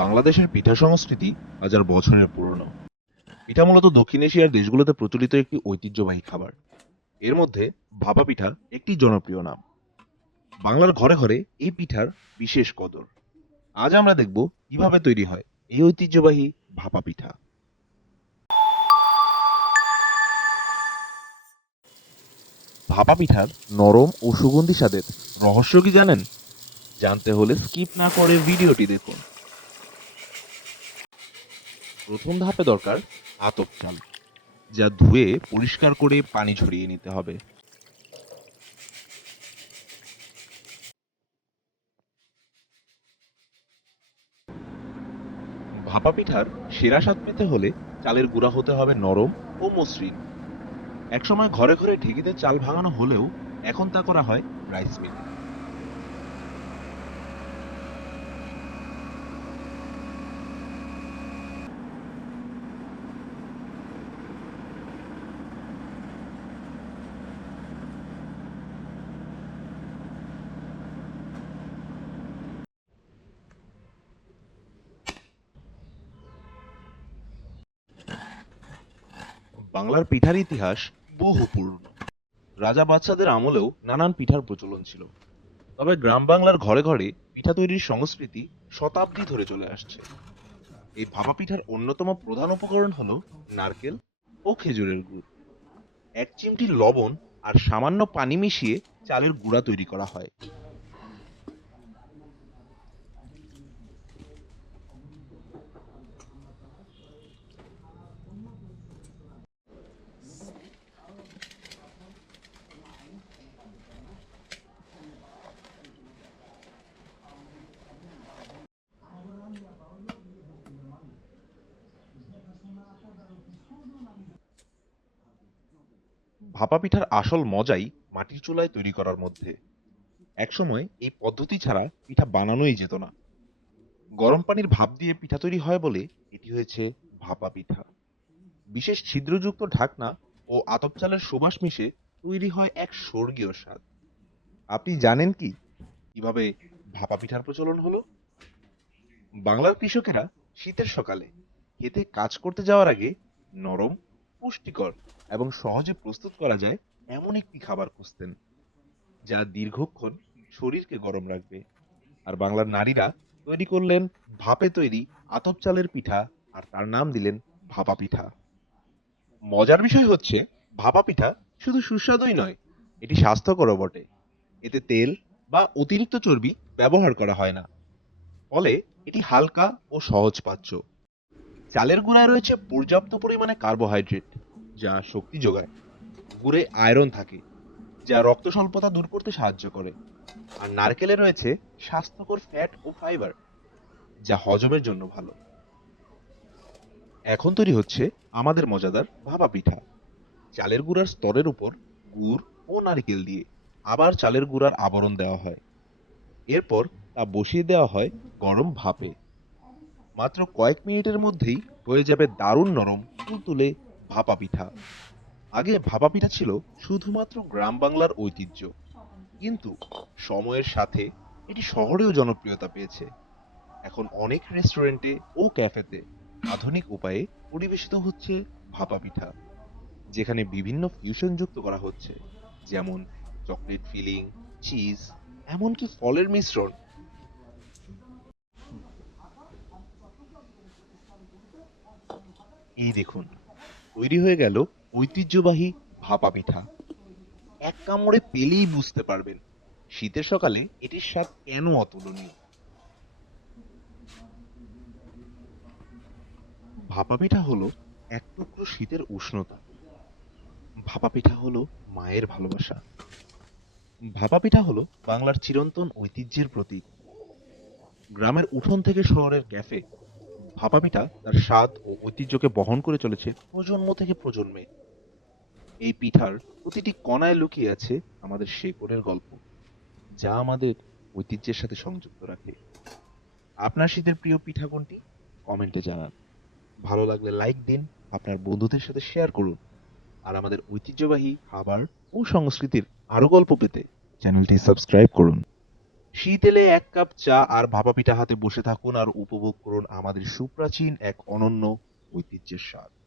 বাংলাদেশের পিঠা সংস্কৃতি হাজার বছরের পুরনো। পিঠা মূলত দক্ষিণ এশিয়ার দেশগুলোতে প্রচলিত একটি ঐতিহ্যবাহী খাবার। এর মধ্যে ভাপা পিঠা একটি জনপ্রিয় নাম। বাংলার ঘরে ঘরে এই পিঠার বিশেষ কদর। আজ আমরা দেখব কিভাবে তৈরি হয় এই ঐতিহ্যবাহী ভাপা পিঠা। ভাপা পিঠার নরম ও সুগন্ধি স্বাদের রহস্য কি জানেন? জানতে হলে স্কিপ না করে ভিডিওটি দেখুন। প্রথম ধাপে দরকার আতপ চাল, যা ধুয়ে পরিষ্কার করে পানি ঝরিয়ে নিতে হবে। ভাপা পিঠার সেরা স্বাদ পেতে হলে চালের গুঁড়া হতে হবে নরম ও মসৃণ। একসময় ঘরে ঘরে ঢেঁকিতে চাল ভাঙানো হলেও এখন তা করা হয় রাইস মিলে। বাংলার পিঠার ইতিহাস বহু পুরনো। রাজা বাদশাদের আমলেও নানান পিঠার প্রচলন ছিল। তবে গ্রাম বাংলার ঘরে ঘরে পিঠা তৈরির সংস্কৃতি শতাব্দী ধরে চলে আসছে। এই ভাপা পিঠার অন্যতম প্রধান উপকরণ হলো নারকেল ও খেজুরের গুড়। এক চিমটি লবণ আর সামান্য পানি মিশিয়ে চালের গুঁড়া তৈরি করা হয়। ভাপা পিঠার আসল মজাই মাটির চুলায় তৈরি করার মধ্যে। একসময় এই পদ্ধতি ছাড়া পিঠা বানানোই যেত না। গরম পানির ভাপ দিয়ে পিঠা তৈরি হয় বলে এটি হয়েছে ভাপা পিঠা। বিশেষ ছিদ্রযুক্ত ঢাকনা ও আতপ চালের সুবাস মিশে তৈরি হয় এক স্বর্গীয় স্বাদ। আপনি জানেন কি কিভাবে ভাপা পিঠার প্রচলন হলো? বাংলার কৃষকেরা শীতের সকালে খেতে কাজ করতে যাওয়ার আগে নরম, পুষ্টিকর এবং সহজে প্রস্তুত করা যায় এমন একটি খাবার খুঁজতেন, যা দীর্ঘক্ষণ শরীরকে গরম রাখবে। আর বাংলার নারীরা তৈরি করলেন ভাপে তৈরি আতপ চালের পিঠা, আর তার নাম দিলেন ভাপা পিঠা। মজার বিষয় হচ্ছে, ভাপা পিঠা শুধু সুস্বাদুই নয়, এটি স্বাস্থ্যকরও বটে। এতে তেল বা অতিরিক্ত চর্বি ব্যবহার করা হয় না, ফলে এটি হালকা ও সহজপাচ্য। চালের গুঁড়ায় রয়েছে পর্যাপ্ত পরিমাণে কার্বোহাইড্রেট, যা শক্তি যোগায়। গুড়ে আয়রন থাকে, যা রক্ত স্বল্পতা দূর করতে সাহায্য করে। আর নারকেলে রয়েছে স্বাস্থ্যকর ফ্যাট ও ফাইবার, যা হজমের জন্য ভালো। এখন তৈরি হচ্ছে আমাদের মজাদার ভাপা পিঠা। চালের গুঁড়ার স্তরের উপর গুড় ও নারকেল দিয়ে আবার চালের গুঁড়ার আবরণ দেওয়া হয়। এরপর তা বসিয়ে দেওয়া হয় গরম ভাপে। মাত্র কয়েক মিনিটের মধ্যেই হয়ে যাবে দারুণ নরম তুলতুলে ভাপা পিঠা। আগে ভাপা পিঠা ছিল শুধুমাত্র গ্রাম বাংলার ঐতিহ্য, কিন্তু সময়ের সাথে এটি শহরেও জনপ্রিয়তা পেয়েছে। এখন অনেক রেস্টুরেন্টে ও ক্যাফেতে আধুনিক উপায়ে পরিবেশিত হচ্ছে ভাপা পিঠা, যেখানে বিভিন্ন ফিউশন যুক্ত করা হচ্ছে, যেমন চকলেট ফিলিং, চিজ, এমনকি ফলের মিশ্রণ। এই দেখুন, তৈরি হয়ে গেল ঐতিহ্যবাহী ভাপা পিঠা। এক কামড়ে পেলেই বুঝতে পারবেন শীতের সকালে এটির স্বাদ কেন অতুলনীয়। ভাপা পিঠা হলো এক টুকরো শীতের উষ্ণতা। ভাপা পিঠা হলো মায়ের ভালোবাসা। ভাপা পিঠা হলো বাংলার চিরন্তন ঐতিহ্যের প্রতীক। গ্রামের উঠোন থেকে শহরের ক্যাফে, ভাপা পিঠা তার স্বাদ ও ঐতিহ্যকে বহন করে চলেছে প্রজন্ম থেকে প্রজন্মে। এই পিঠার প্রতিটি কণায় লুকিয়ে আছে আমাদের শেকড়ের গল্প, যা আমাদের ঐতিহ্যের সাথে সংযুক্ত রাখে। আপনার শীতের প্রিয় পিঠা কোনটি? কমেন্টে জানান। ভালো লাগলে লাইক দিন, আপনার বন্ধুদের সাথে শেয়ার করুন। আর আমাদের ঐতিহ্যবাহী খাবার ও সংস্কৃতির আরো গল্প পেতে চ্যানেলটি সাবস্ক্রাইব করুন। শীত এলে এক কাপ চা আর ভাপা পিঠা হাতে বসে থাকুন আর উপভোগ করুন আমাদের সুপ্রাচীন এক অনন্য ঐতিহ্যের স্বাদ।